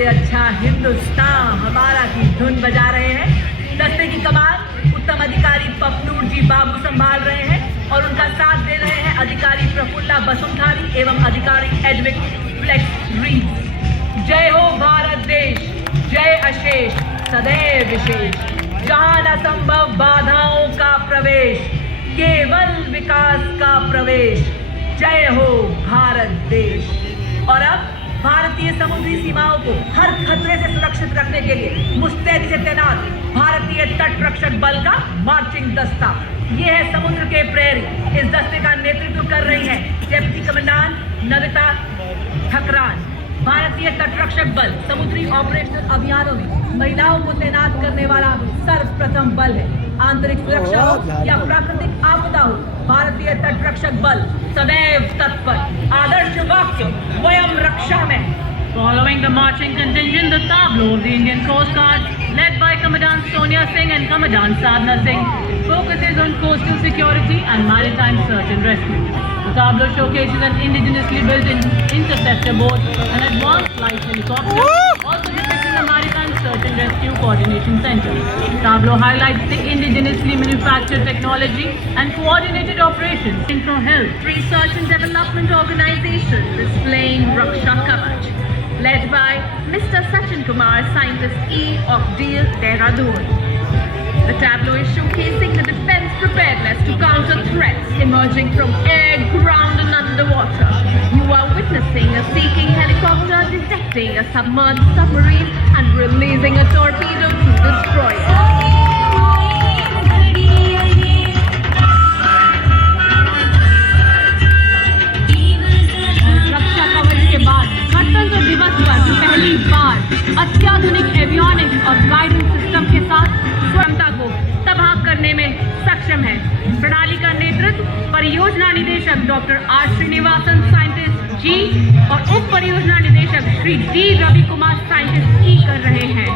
से अच्छा हिंदुस्तान हमारा की धुन बजा रहे हैं। दस्ते की कमान उत्तम अधिकारी पपनूर जी बाबू संभाल रहे हैं और उनका साथ दे रहे हैं अधिकारी प्रफुल्ला बसुमतारी एवं अधिकारी एडविक फ्लेक्स रीड। जय हो भारत देश, जय अशेष सदैव विशेष, जहां न संभव बाधाओं का प्रवेश, केवल विकास का प्रवेश। जय हो भारत देश। और अब भारतीय समुद्री सीमाओं को हर खतरे से सुरक्षित रखने के लिए मुस्तैदी से तैनात भारतीय तट रक्षक बल का मार्चिंग दस्ता। ये है समुद्र के प्रहरी। इस दस्ते का नेतृत्व कर रही है डेप्टी कमांडेंट नविता ठकरान। भारतीय तटरक्षक बल समुद्री ऑपरेशनल अभियानों में महिलाओं को तैनात करने वाला सर्वप्रथम बल है। आंतरिक सुरक्षा हो या प्राकृतिक आपदा हो, भारतीय तटरक्षक बल सदैव तत्पर। आदर्श वाक्य स्वयं रक्षा में। Following the marching contingent, the tableau of the Indian Coast Guard, led by Commandant Sonia Singh and Commandant Sadhna Singh, focuses on coastal security and maritime search and rescue. The tableau showcases an indigenously built interceptor boat, an advanced light helicopter, also depicting the Maritime Search and Rescue Coordination Center. The tableau highlights the indigenously manufactured technology and coordinated operations. Intro Health Research and Development Organization displaying Raksha Kavach, led by Mr. Sachin Kumar, Scientist E of DEAL, Dehradun. The tableau is showcasing the defense preparedness to counter threats emerging from air, ground and underwater. You are witnessing a seeking helicopter detecting a submerged submarine and releasing a torpedo to destroy it. रक्षा कवच के बाद गणतंत्र दिवस पर पहली बार अत्याधुनिक avionics और guidance system के साथ स्वयंता को तबाह करने में सक्षम है। प्रणाली का नेतृत्व परियोजना निदेशक डॉक्टर आर श्रीनिवासन साइंटिस्ट जी और उप परियोजना निदेशक श्री डी रवि कुमार साइंटिस्ट ई कर रहे हैं।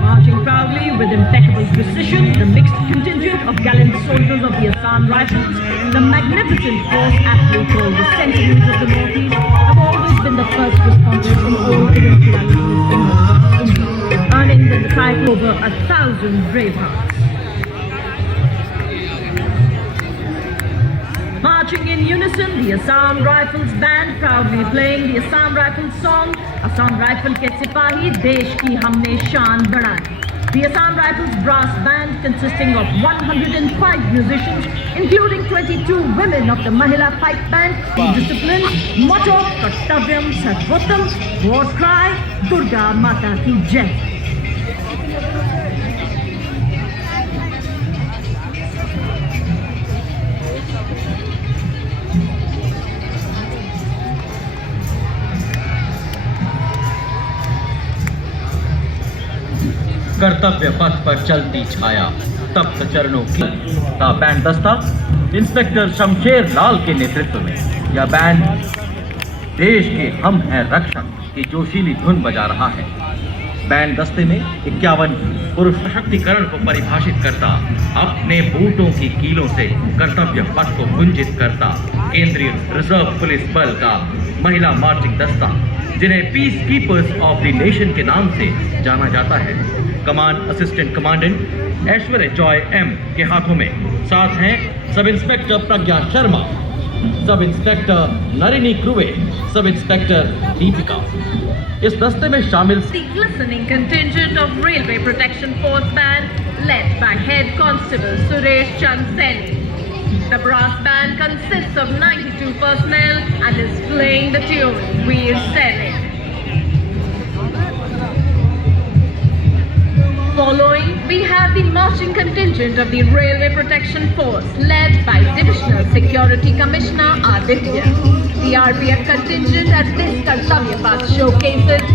Marching proudly with impeccable precision, the mixed contingent of gallant soldiers of the Assam Rifles, the magnificent force aptly called the Sentinels of the Northeast, have always been the first responders in all eventualities in India, earning the title over 1,000 brave hearts. Marching in unison, the Assam Rifles band proudly playing the Assam Rifles song, Assam Rifle ke Sipahi, Desh ki humne shaan badhai. The Assam Rifles brass band, consisting of 105 musicians, including 22 women of the Mahila Pipe Band, the discipline, motto, Kartavyam Sarvottam, war cry, Durga Mata ki Jai. कर्तव्य पथ पर चलती छाया तप्त चरणों की ता band दस्ता inspector Shamsher लाल के नेतृत्व में यह बैंड देश के हम हैं रक्षक की जोशीली धुन बजा रहा है। बैंड दस्ते में 51 पुरुष सशक्तिकरण को परिभाषित करता, अपने बूटों की कीलों से कर्तव्य पथ को गुंजित करता केंद्रीय रिजर्व पुलिस बल का महिला मार्चिंग दस्ता, जिन्हें peace keepers of the nation के नाम से जाना जाता है, कमांड असिस्टेंट कमांडेंट ऐश्वर्य जॉय एम के हाथों में। साथ हैं सब इंस्पेक्टर प्रज्ञा Sharma, sub inspector नरिनी क्रुवे, sub inspector Deepika. इस दस्ते में शामिल The glistening contingent of Railway Protection Force Band, led by Head Constable Suresh Chand Seni. The brass band consists of 92 personnel and is playing the tune Veer Sainik. Following, we have the marching contingent of the Railway Protection Force, led by Divisional Security Commissioner Aditya. The RPF contingent at this Kartavya Path showcases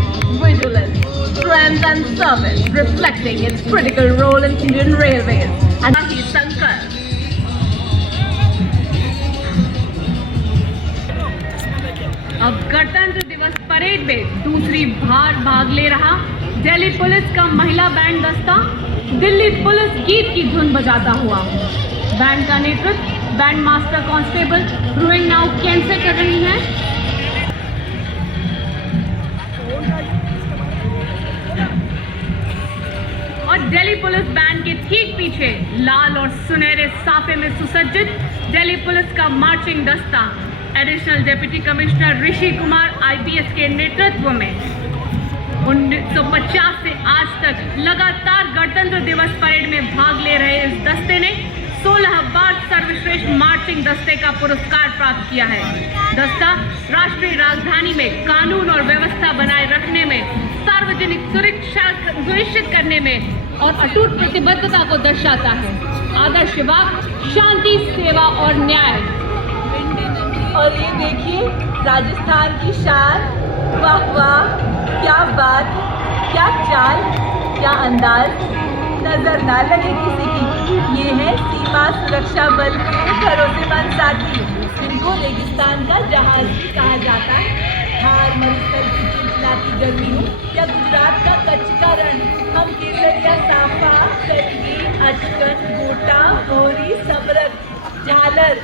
vigilance, strength and service, reflecting its critical role in Indian Railways. And Ahi Sankar. अब गणतंत्र दिवस parade में दूसरी बार भाग ले रहा Delhi police का महिला बैंड दस्ता दिल्ली पुलिस गीत की धुन बजाता हुआ। बैंड का नेतृत्व बैंड मास्टर कांस्टेबल रुइंग नाउ कैंसे कर रही हैं। दिल्ली पुलिस बैंड के ठीक पीछे लाल और सुनहरे साफे में सुसज्जित दिल्ली पुलिस का मार्चिंग दस्ता additional deputy commissioner Rishi Kumar IPS के नेतृत्व में 1950 से आज तक लगातार गणतंत्र दिवस परेड में भाग ले रहे इस दस्ते ने 16 बार सर्वश्रेष्ठ मार्चिंग दस्ते का पुरस्कार प्राप्त किया है। दस्ता राष्ट्रीय राजधानी में कानून और व्यवस्था बनाए रखने में, सार्वजनिक सुरक्षा सुनिश्चित करने में और अटूट प्रतिबद्धता को दर्शाता है। आदर्श वाक्य शांति, सेवा और न्याय। और ये देखिए राजस्थान की शान, वाह वाह, क्या बात, क्या चाल, क्या अंदाज, नजर ना लगे किसी की। ये है सीमा सुरक्षा बल के भरोसेमंद साथी। इनको रेगिस्तान का जहाज भी कहा जाता है। थार मरुस्थल की चिलचिलाती गर्मी हो या गुजरात का कच्छ का रण, हम केसरिया, साफा, कलगी, अचकन, गोटा, मोहरी, समरक, झालर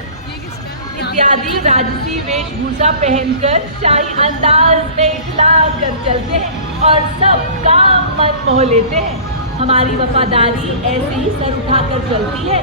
इत्यादि राजसी वेशभूषा पहनकर शाही अंदाज में इठला कर चलते हैं और सबका मन मोह लेते हैं। हमारी वफादारी ऐसे ही सर उठाकर चलती है।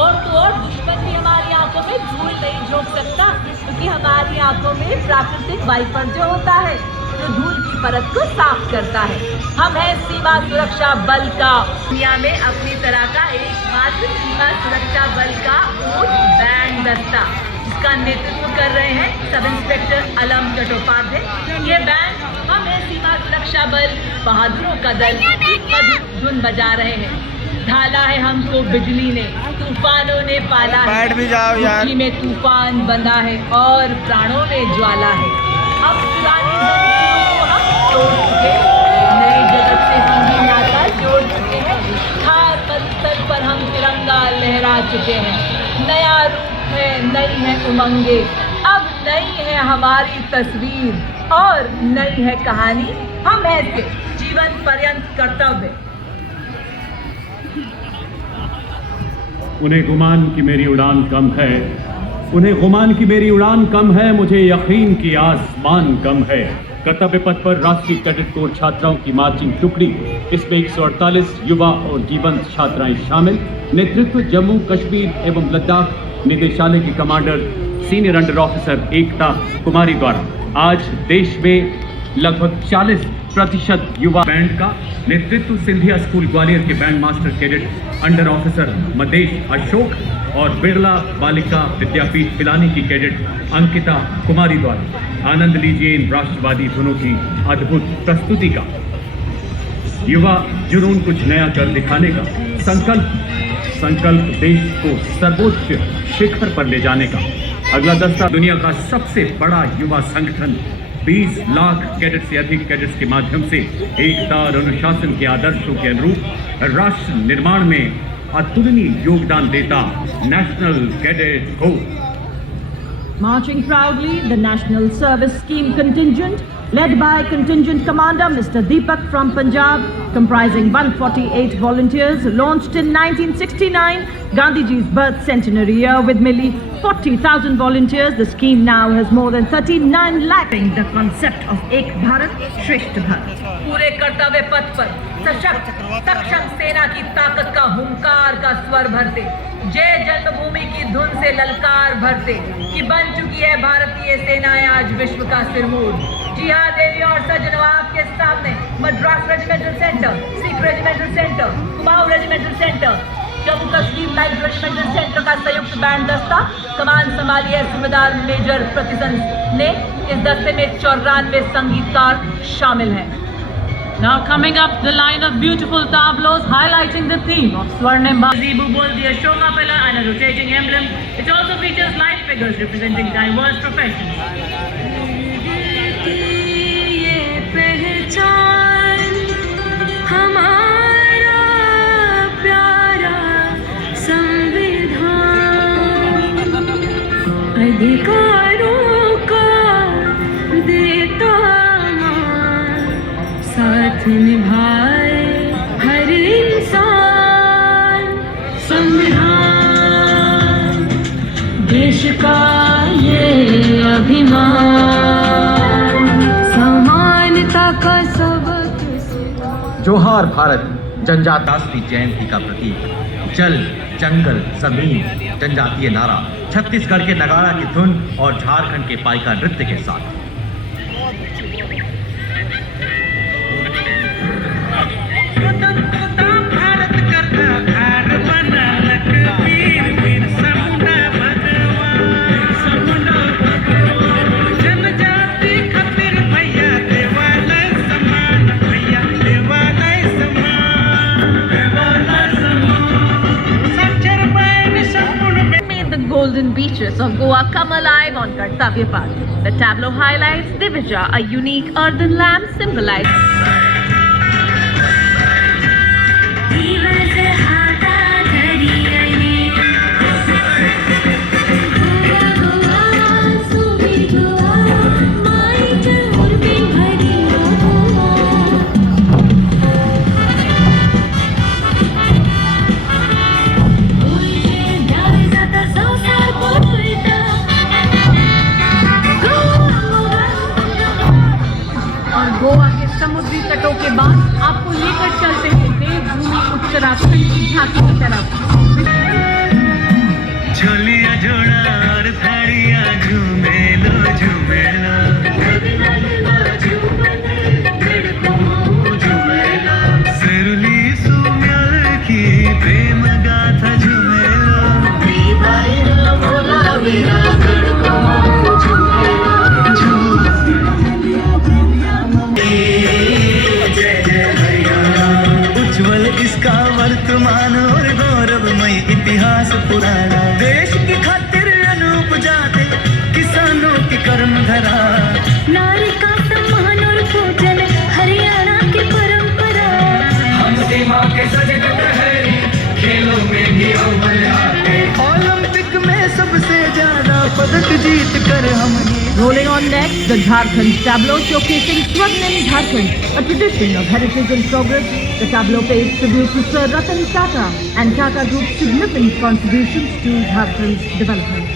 और तो और दुश्मन भी हमारी आंखों में धूल नहीं झोंक सकता, क्योंकि हमारी आंखों में प्राकृतिक वाइपर जो होता है जो धूल की परत को साफ करता है। हम हैं सीमा सुरक्षा बल का दुनिया में अपनी तरह का एकमात्र सीमा सुरक्षा बल का ऊंट बैंड दस्ता, जिसका नेतृत्व कर रहे हैं सब इंस्पेक्टर अलम चट्टोपाध्याय। ये बैंड हम हैं सीमा सुरक्षा बल बहादुरों का दल की मधुर धुन बजा रहे हैं। ढाला है हमको बिजली ने, तूफानों ने पाला है, मुट्ठी में तूफान बंधा है और प्राणों में ज्वाला है। अब पुरानी जंजीरों को हम तोड़ चुके, नए जगत से हम भी नाता जोड़ चुके हैं। थार मरुस्थल पर हम तिरंगा लहरा चुके हैं। नया रूप है, नई है उमंगे, अब नई है हमारी तस्वीर और नई है कहानी। हम ऐसे जीवन पर्यंत कर्तव्य। उन्हें गुमान की मेरी उड़ान कम है, उन्हें गुमान की मेरी उड़ान कम है, मुझे यकीन की आसमान कम है। कर्तव्य पथ पर राष्ट्रीय कैडेट कोर छात्राओं की मार्चिंग टुकड़ी, इसमें 148 युवा और जीवंत छात्राएं शामिल। नेतृत्व जम्मू कश्मीर एवं लद्दाख निदेशालय की कमांडर सीनियर अंडर ऑफिसर एकता कुमारी द्वारा। आज देश में लगभग 40% युवा बैंड का नेतृत्व सिंधिया स्कूल ग्वालियर के band master cadet under officer Madesh Ashok और बिरला बालिका विद्यापीठ पिलानी की कैडेट अंकिता कुमारी द्वारा। आनंद लीजिए इन राष्ट्रवादी धुनों की अद्भुत प्रस्तुति का। युवा जुनून कुछ नया कर दिखाने का, संकल्प देश को सर्वोच्च शिखर पर ले जाने का। अगला दस्ता दुनिया का सबसे बड़ा युवा संगठन 20 लाख कैडेट से अधिक कैडेट्स के माध्यम से एकता और अनुशासन के आदर्शों के अनुरूप राष्ट्र निर्माण में अतुलनीय योगदान देता national cadet corps. Marching proudly, the National Service Scheme contingent, led by Contingent Commander Mr. Deepak from Punjab, comprising 148 volunteers, launched in 1969, Gandhiji's birth centenary year, with nearly 40,000 volunteers. The scheme now has more than 39 lakh. The concept of Ek Bharat, Shresth Bharat. पूरे कर्तव्य पथ पर सशक्त सक्षम सेना की ताकत का हुंकार का स्वर भरते, जय जन्मभूमि की धुन से ललकार भरते कि बन चुकी है भारतीय सेनाएं आज विश्व का सिरमूर। जी हाँ देवी और सज्जनों, आपके सामने Madras regimental centre, Sikh regimental centre, Kumaon regimental centre, Jammu Kashmir light regimental centre का संयुक्त बैंड दस्ता कमान संभाली है सूबेदार मेजर प्रतिसंस ने। इस दस्ते में 94 संगीतकार शामिल हैं। Now coming up the line of beautiful tableaus highlighting the theme of Swarnim Zebu Bull, the Ashoka pillar and a rotating emblem. It also features light figures representing diverse professions. निभाए हर इंसान संविधान, देश का ये अभिमान, समानता का सबक। जोहार भारत। जनजाति जयंती का प्रतीक जल, जंगल, जमीन, जनजातीय नारा, छत्तीसगढ़ के नगाड़ा की धुन और झारखंड के पाइका नृत्य के साथ। Golden beaches of Goa come alive on Kartavya Path. The tableau highlights Divija, a unique earthen lamp symbolized. Goa के समुद्री तटों के बाद आपको लेकर चलते हैं देवभूमि उत्तराखंड की झांकी की तरफ। झोलिया जोड़ा और थाड़िया झूमेलो झूमेलो सिरली सुम्यल की प्रेम गाथा झूमेलो वर्तमान और गौरवमय इतिहास पुराना, देश की खातिर अनूप जाते किसानों की कर्म धरा, नारी का सम्मान और पूजन हरियाणा की परंपरा, हम सीमा के सजग प्रहरी खेलों में भी अव्वल आते, ओलंपिक में सबसे ज्यादा पदक जीत कर हमने। Rolling on next, the Jharkhand tableau showcasing Swarnim Jharkhand, a tradition of heritage and progress. The tableau pays tribute to Sir Ratan Tata and Tata Group's significant contributions to Jharkhand's development.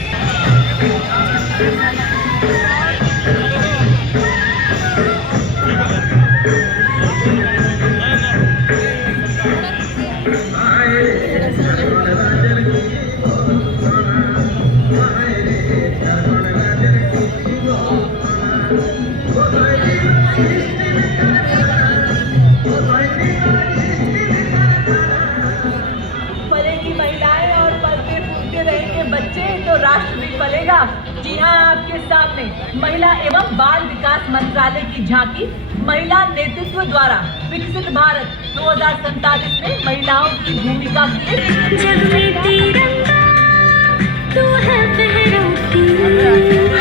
पलेगी महिलाएं और पलते फूलते रहेंगे बच्चे तो राष्ट्र भी पलेगा। जी हाँ, आपके सामने महिला एवं बाल विकास मंत्रालय की झांकी महिला नेतृत्व द्वारा विकसित भारत 2047 में महिलाओं की भूमिका के जग में तिरंगा तू है फहराती,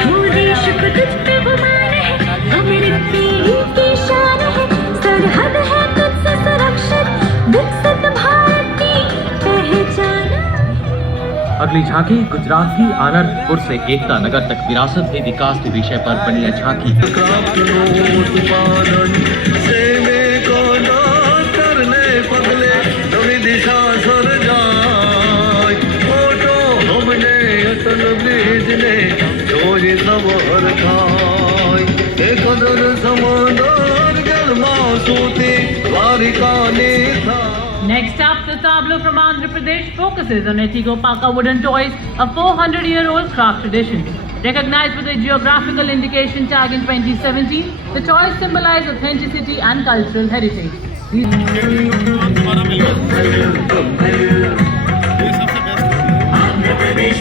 वो देश को तुझ पे गुमान है, अमृत की शान है, सरहद है तुझसे सुरक्षित, विकसित भारत की पहचान। अगली झांकी गुजरात की आनंदपुर से एकता नगर तक विरासत में विकास के विषय पर बनी है झांकी। Next up, the tableau from Andhra Pradesh focuses on Etigopaka wooden toys, a 400-year-old craft tradition. Recognized with a geographical indication tag in 2017, the toys symbolize authenticity and cultural heritage. Andhra Pradesh